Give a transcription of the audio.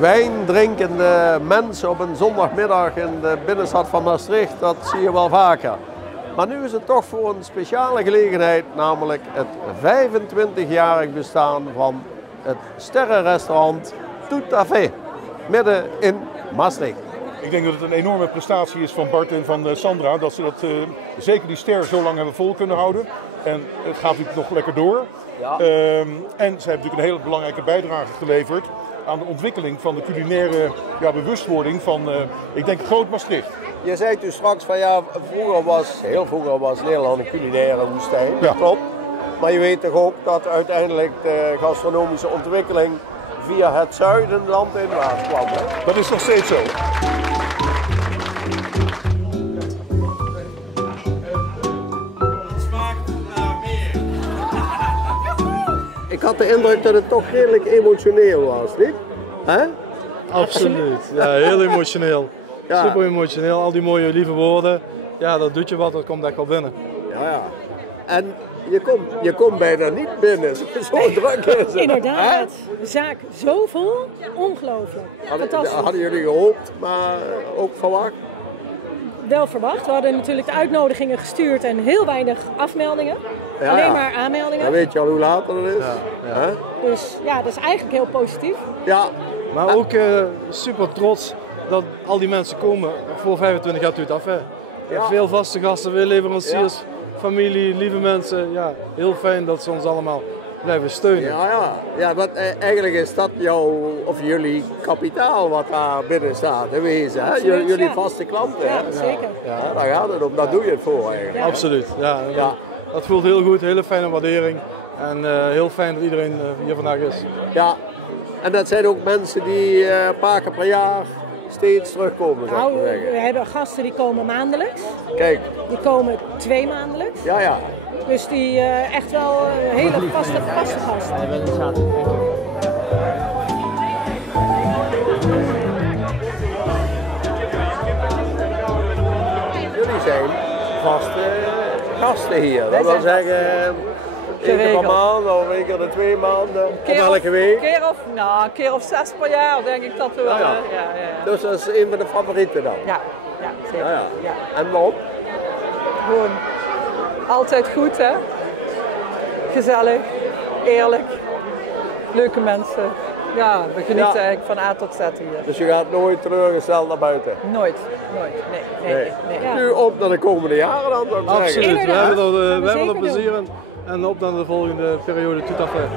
wijndrinkende mensen op een zondagmiddag in de binnenstad van Maastricht, dat zie je wel vaker. Maar nu is het toch voor een speciale gelegenheid, namelijk het 25-jarig bestaan van het sterrenrestaurant Tout à fait, midden in Maastricht. Ik denk dat het een enorme prestatie is van Bart en van Sandra, dat ze zeker die ster zo lang hebben vol kunnen houden. En het gaat natuurlijk nog lekker door. Ja. En ze hebben natuurlijk een hele belangrijke bijdrage geleverd aan de ontwikkeling van de culinaire bewustwording van, ik denk, Groot Maastricht. Je zei toen straks van ja, heel vroeger was Nederland een culinaire woestijn, Ja. klopt. Maar je weet toch ook dat uiteindelijk de gastronomische ontwikkeling via het zuiden landinwaarts kwam. Hè? Dat is nog steeds zo. Ik had de indruk dat het toch redelijk emotioneel was, niet? Hè? Absoluut, ja, heel emotioneel. Ja. Super emotioneel, al die mooie lieve woorden. Ja, dat doet je wat, dat komt echt wel binnen. Ja. En je komt bijna niet binnen, zo druk is het. Inderdaad, de zaak zo vol, ongelooflijk. Fantastisch. Hadden jullie gehoopt, maar ook verwacht? Wel verwacht. We hadden natuurlijk de uitnodigingen gestuurd en heel weinig afmeldingen. Ja, Alleen ja. maar aanmeldingen. Dan weet je al hoe laat het is. Hè? Dus ja, dat is eigenlijk heel positief. Ja. Maar ook super trots dat al die mensen komen voor 25 jaar Tout à fait. Ja. Veel vaste gasten, veel leveranciers, familie, lieve mensen. Ja, heel fijn dat ze ons allemaal blijven steunen. Ja, want eigenlijk is dat jullie kapitaal wat daar binnen staat, hè, wezen. Hè? Absoluut, Jullie ja. vaste klanten. Ja, Hè? zeker. Ja, daar gaat het om, daar doe je het voor eigenlijk. Ja. Absoluut, ja. Ja. Dat voelt heel goed, hele fijne waardering. En heel fijn dat iedereen hier vandaag is. Ja, en dat zijn ook mensen die een paar keer per jaar steeds terugkomen, zou ik maar Nou, zeggen. we hebben gasten die komen maandelijks. Kijk, Die komen 2 maandelijks. ja. Dus die echt wel hele vaste gasten. Jullie zijn vaste gasten hier. Dat wil zeggen, één keer per maand of één keer de 2 maanden. Of elke week. Een keer of 6 per jaar denk ik dat we wel. Ja. Dus dat is een van de favorieten dan. Ja, zeker. Ja. Ja. En waarom? Gewoon altijd goed, hè? Gezellig, eerlijk, leuke mensen. Ja, we genieten eigenlijk van A tot Z hier. Dus je gaat nooit teleurgesteld naar buiten? Nooit. Nee. Ja. Nu op naar de komende jaren dan, zou ik zeggen. Absoluut, we Inderdaad. hebben er Gaan we zeker plezier in. En op naar de volgende periode Tout à fait.